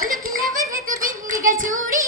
ஒழுக்கில விருது பிந்திகள் சூடி